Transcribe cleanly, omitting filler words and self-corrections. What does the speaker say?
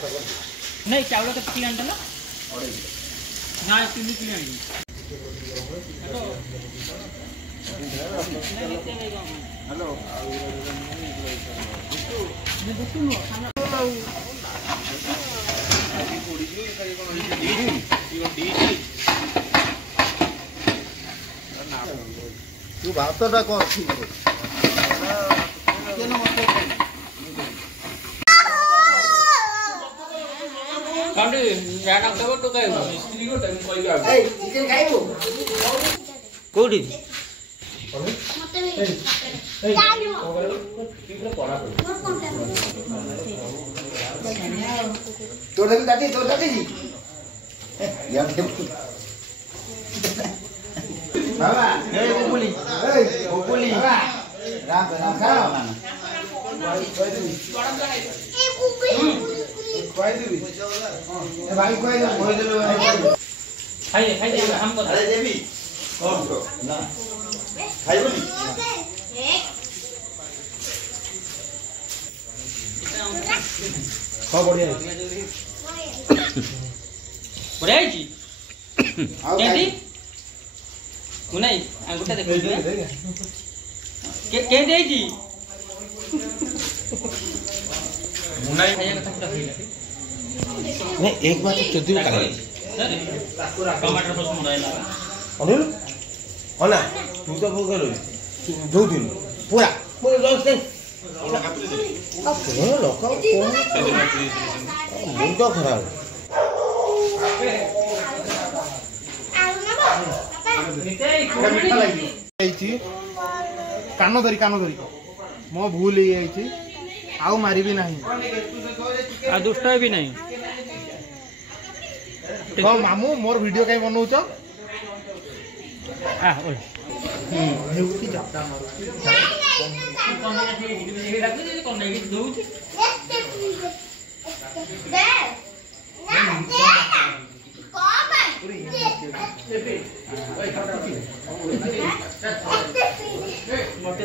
नहीं चावल तो किलो आंटा ना ना 3 किलो आंटी हेलो तू भातटा कर ठीक कांडी याना तब तो काय मिस्त्री को टाइम कोई आ ए चिकन खाइबो कोडी मते चालू तोड़ दादी जी यार बाबा ए बुबुली राम खाओ ना भाई खाई हम को अरे देवी कौन को ना खाई बोली खा बढ़िया बढ़िया जी केंदी मुनाई अंगूठा देखो केंदी जी मुनाई खाया कथा पूरा खाइला नहीं एक बार तो चुद्दी का टमाटर सॉस मुनाई लगा अनिल होला तू तो भूख गलो दो दिन पूरा पूरा लॉस दे ओके लोका कौन मुंडो खराब कान धरी मो भूल ही आउ मारी भी नहीं आ दुष्ट भी नहीं कह मामू मोर वीडियो कहीं बनौच मते